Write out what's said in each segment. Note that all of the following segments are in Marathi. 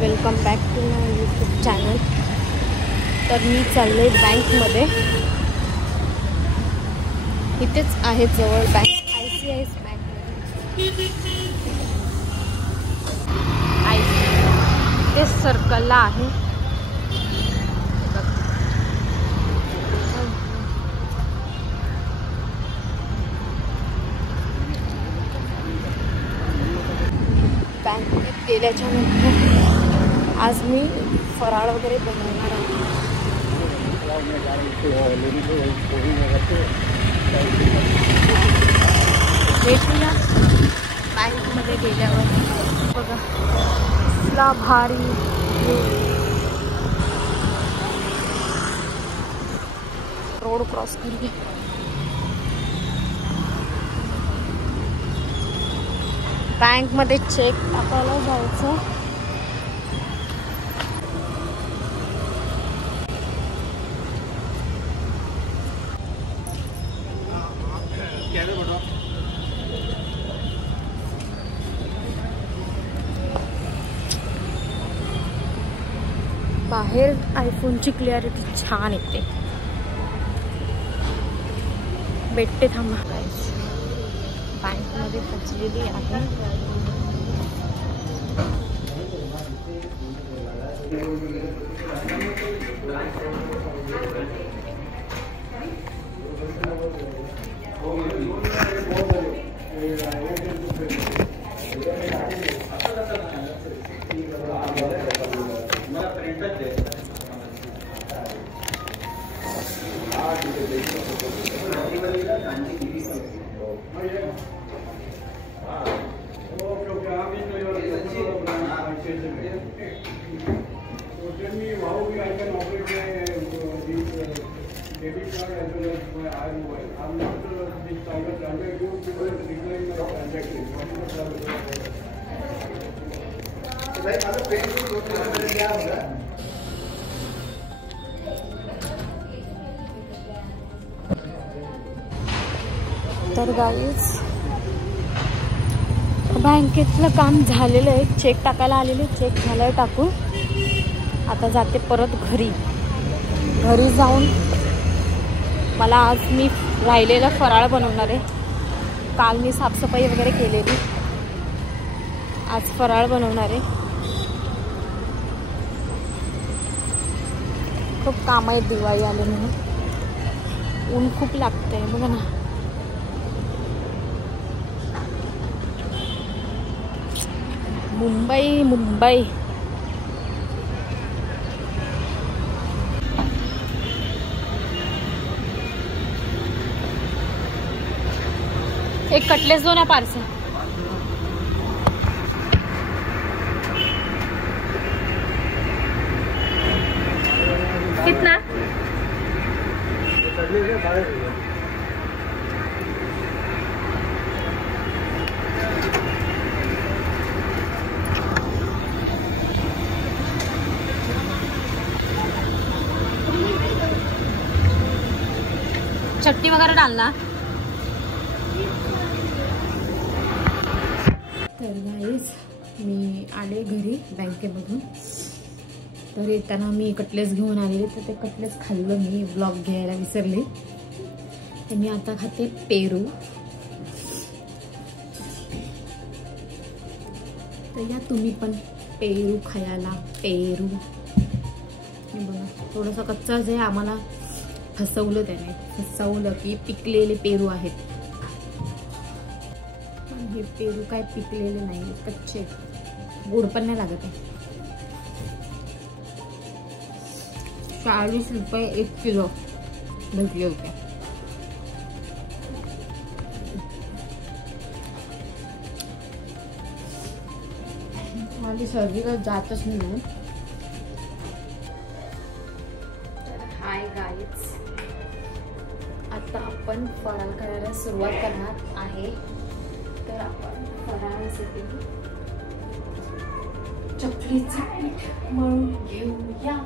Welcome back to my YouTube channel. तर मी चालले बँकमध्ये. इथेच आहे जवळ बँक, ICICI बँकमध्ये. तेच सर्कलला आहे. बँकेत गेल्याच्या नंतर आज मी फराळ वगैरे बनवणार आहे. भेटूया बँकमध्ये गेल्यावर. बघा कसला भारी रोड क्रॉस करूया. बँकमध्ये चेक टाकायला जायचं. बाहेर आयफोनची क्लिअरिटी छान येते. भेटते थांबा. बँकमध्ये पोचलेली आहे. तर गाईज बँकेतलं काम झालेलं आहे. चेक टाकायला आलेले, चेक झालाय टाकून. आता जाते परत घरी. जाऊन मला आज मी राहिलेला फराळ बनवणार आहे. काल मी साफसफाई वगैरे केलेली, आज फराळ बनवणार आहे. खूप काम आहेत दिवाळी आले म्हणून. ऊन खूप लागतंय बघा ना. मुंबई एक कटलेस दो ना पार्सल. कितना? चटनी वगैरह डालना. तर गाईज मी आले घरी बँकेमधून. तर येताना मी कटलेस घेऊन आलेले, तर ते कटलेस खाल्लं मी. ब्लॉग घ्यायला विसरले. तर मी आता खाते पेरू. तर या तुम्ही पण पेरू खायला. पेरू बघा थोडंसं कच्चाच आहे. आम्हाला फसवलं त्याने. फसवलं की पिकलेले पेरू आहेत. पण हे पेरू काय पिकलेले नाही, कच्चे. गोड पण नाही लागत आहे. 40 रुपये 1 किलो भेटले होते. माझी सर्दी का जातच नाही. हाय गाईज, आता आपण फराळ करायला सुरुवात करणार आहे. तर आपण फराळासाठी चकलीचं पीठ मळून घेऊया.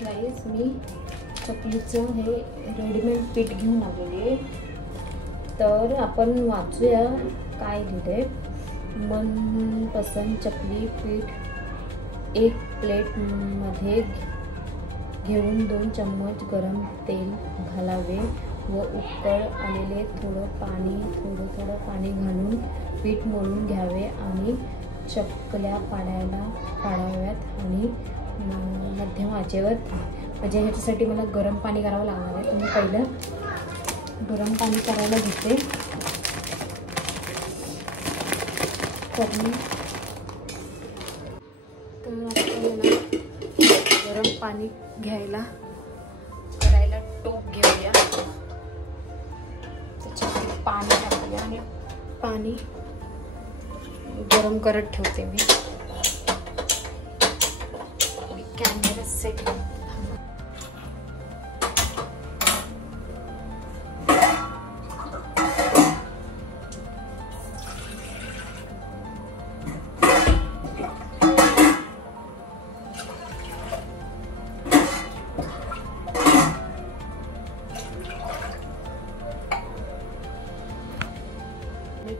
गाईस मी चकलीचं हे रेडीमेड पीठ घेऊन आलेले. तर आपण वाचूया काय लिहिलंय. मनपसंत चकली पीठ 1 प्लेटमध्ये घेऊन 2 चम्मच गरम तेल घालावे व उकळ आलेले थोडं पाणी घालून पीठ मळून घ्यावे आणि चकल्या पाडाव्यात आणि मध्यम आचेवर. म्हणजे ह्याच्यासाठी मला गरम पाणी करावं लागणार आहे. तर मी पहिलं गरम पाणी करायला घेते. तर आपल्याला गरम पाणी करायला टोप घेऊया. त्याच्यामध्ये पाणी टाकूया आणि पाणी गरम करत ठेवते मी. कॅमेरा सेट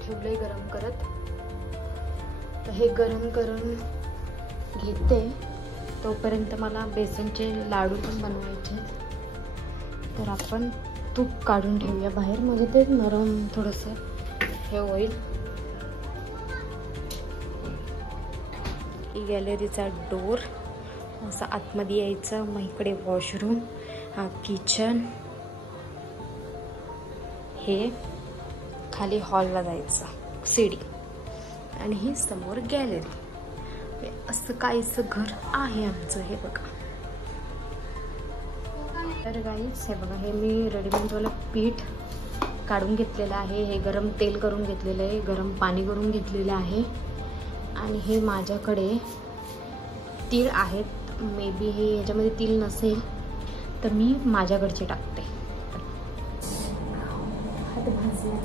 ठेवलंय गरम करत. तर हे गरम करून घेते. तोपर्यंत मला बेसनचे लाडू पण बनवायचे. तर आपण तूप काढून ठेवूया बाहेर. म्हणजे ते नरम थोडंसं हे होईल. गॅलरीचा डोर असं आतमध्ये यायचं. मग इकडे वॉशरूम, हा किचन, हे खाली हॉलला जायचं सीडी आणि ही समोर गॅलरी. असं काहीच घर आहे आमचं. हे बघा. तर गाईस हे बघा, हे मी रेडीमेडवालं पीठ काढून घेतलेलं आहे. हे गरम तेल करून घेतलेलं आहे, गरम पाणी करून घेतलेलं आहे. आणि हे माझ्याकडे तीळ आहेत. मे बी हे ह्याच्यामध्ये तीळ नसेल तर मी माझ्याकडचे टाकते. हात भाजला.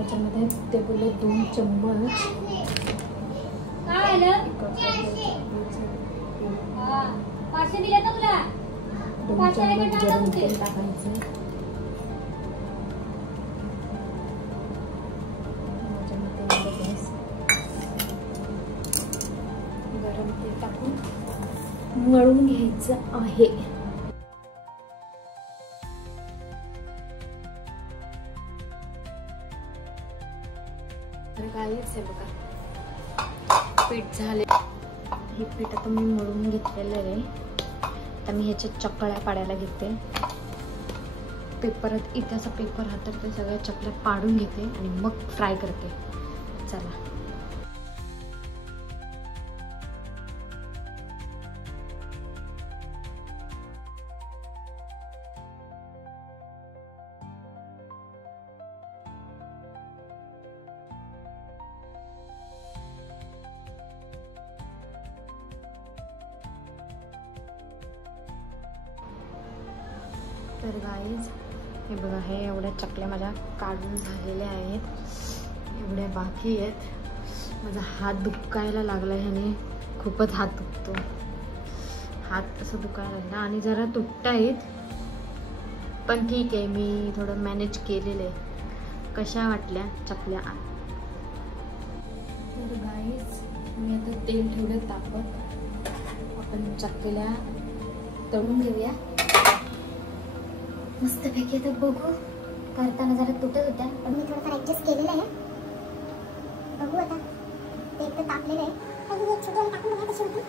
त्याच्यामध्ये ते बोलले 2 चम्मच गरम तेल टाकायचं. गरम तेल टाकून मळून घ्यायचं आहे. काहीच आहे बघा. पीठ झाले. हे पीठ आता मी मळून घेतलेलं आहे. आता मी ह्याच्या चकल्या पाडायला घेते. पेपरात इथे असा पेपर हातात ते सगळ्या चकल्या पाडून घेते आणि मग फ्राय करते. चला. तर गाईज हे बघा, हे एवढ्या चकल्या माझ्या काढून झालेल्या आहेत. एवढ्या बाकी आहेत. माझा हात दुखायला लागला ह्याने. खूपच हात दुखतो. हात असं दुखायला लागला आणि जरा तुटत आहेत. पण ठीक आहे, मी थोडं मॅनेज केलेलं आहे. कशा वाटल्या चकल्या? तर गाईज मी आता तेल ठेवलं तापत. आपण चकल्या तळून घेऊया मस्तपैकी. आता बघू. करताना जरा तुटत होत्या पण मी थोडंफार ॲडजस्ट केलेलं आहे. बघू आता. ते एक तर तापलेलं आहे. टाकून बघा कशी होती.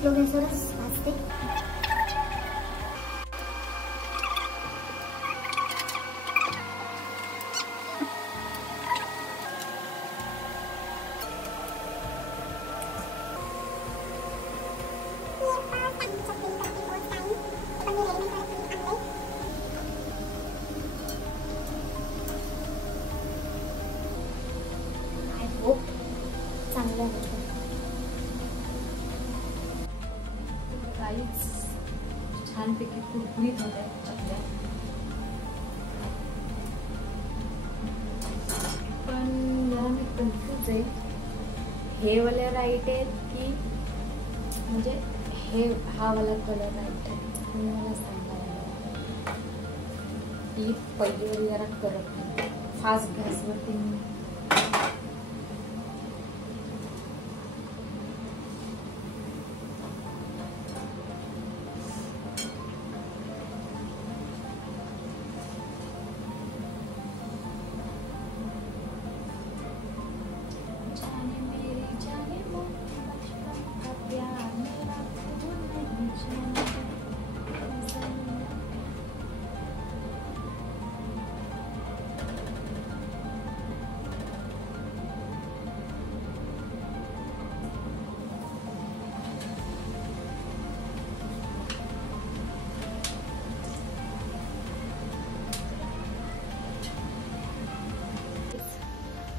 स्लो गॅसवरच भाजते. चांगलं आहे काहीच छानपैकी कुरकुरीत होत आहेत चकल्या. पण जरा मी कन्फ्यूज आहे, हे वाले राईट आहेत की म्हणजे हा वाला कलर राईट आहे. तुम्ही मला सांगा. ही पहिली वाली जरा करत नाही. फास्ट गॅसवरती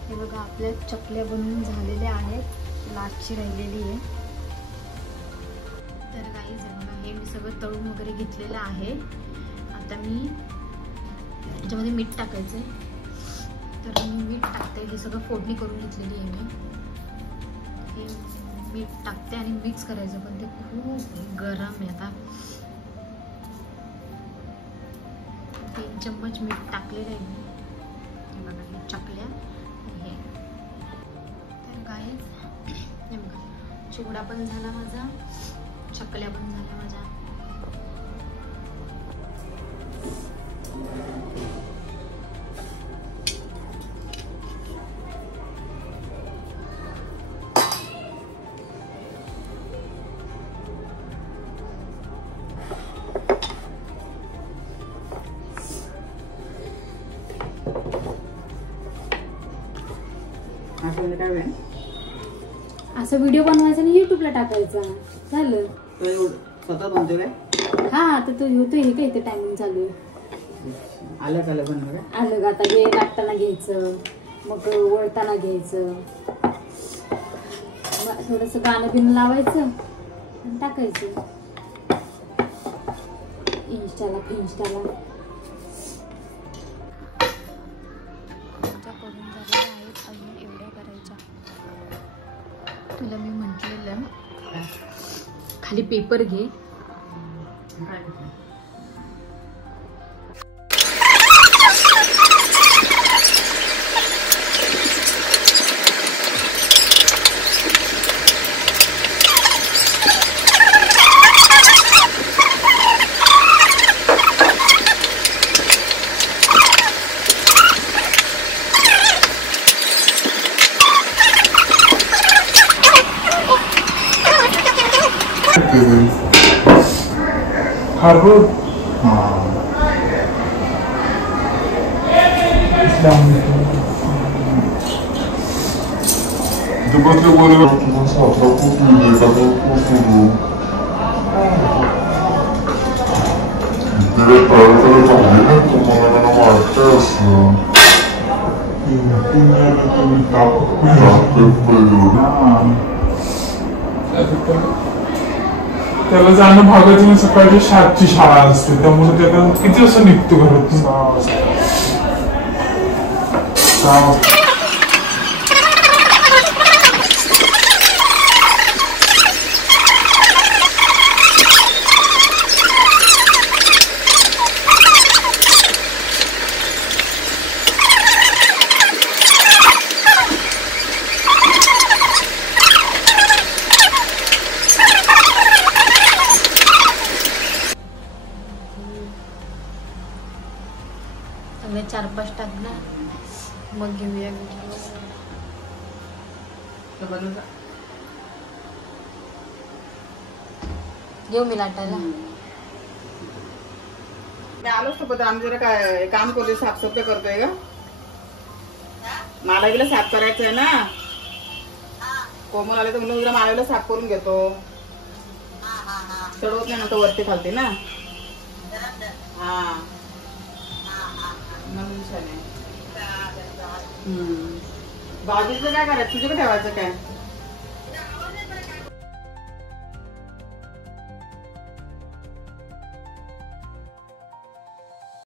हे बघा आपल्या चकल्या बनवून झालेल्या आहेत. लास्टची राहिलेली आहे. तर काही बघा हे मी सगळं तळून वगैरे घेतलेलं आहे. आता मी याच्यामध्ये मीठ टाकायचं आहे. तर मी मीठ टाकते. हे सगळं फोडणी करून घेतलेली आहे मी. हे मीठ टाकते आणि मिक्स करायचं, पण ते खूप गरम आहे. आता 3 चम्मच मीठ टाकलेलं आहे मी. हे बघा हे चकल्या हे. तर गाईज हे बघा चिवडा पण झाला माझा, चकल्या पण झाल्या माझ्या. असं व्हिडिओ बनवायचा आणि युट्यूबला टाकायचा. झालं. स्वतः बनतो काय? हा आता तू होतोय हे काय इथे टायमिंग चालू आहे. आलं बनवलं काय? आलं आता हे टाकताना घ्यायचं, मग वळताना घ्यायचं, थोडस गाणं बिणं लावायचं आणि टाकायचं इंस्टाला फिन्स्टाला. करून झालेल्या आहेत, अजून एवढ्या करायच्या. तुला मी म्हटलेलं खाली पेपर घे. Harvard. Depois eu vou levar aqui na sua própria comida, tá bom? Diretor, eu também tomando uma festa. Primeiro que me tava त्याला जाणं भागाची ना सकाळची 7ची शाळा असते, त्यामुळे त्याला किती असं निघतो घरातून? 6 वाजता. चांगले 4-5 टाकणार, मग घेऊया व्हिडिओ. येऊ मी लाटायला. मी आलोच तो पण आम्ही जरा काय काम करतोय, साफसफाई करतोय का. मला गेला साफ करायचं आहे ना. कोमल आले तर म्हणून जरा माळाला साफ करून घेतो. चढवत नाही ना तो वरती खालते ना. हा म्हणून भाजीचं काय करायचं तुझ्याकडे ठेवायचं काय.